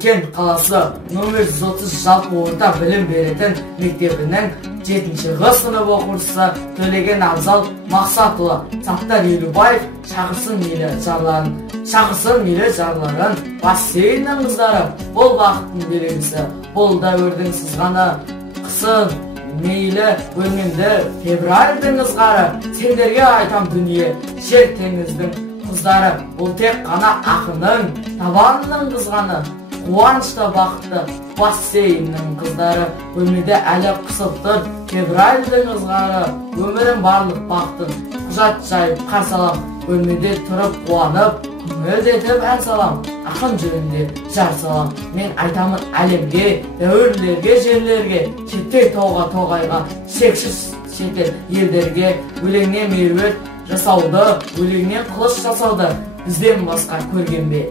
Kent қаласы номер 130 жалпы орта білім беретін мектебінің 7-ші сынып оқушысы Төлеген Абзал Мақсатұлы. Саттар Елубаев шақырсын мейлі жарларын бассейннің қыздары. Бұл бақыттың белгісі, бұл дәуірдің сызғаны. Қысын мейлі өлмемді февральдің ызғары. Сендерге айтам дүние, жер теңіздің қыздары. Бұл тек қана ақының табанының қызғаны. Қуанышта бақытты бассейннің қыздары. Өлмеде әлі қысып тұр февральдің ызғары. Өмірім барлық бақытын құжат жайып қарсалам. Өлмеде тұрып қуанып көңілдетіп ән салам. Ақын жөнінде жар салам. Мен айтамын әлемге, дәуірлерге, жерлерге, шеттей тауға, тоғайға, шексіз шетел елдерге. Өлеңнен меруерт жасауды, өлеңнен қылыш жасауды бізден басқа көрген бе?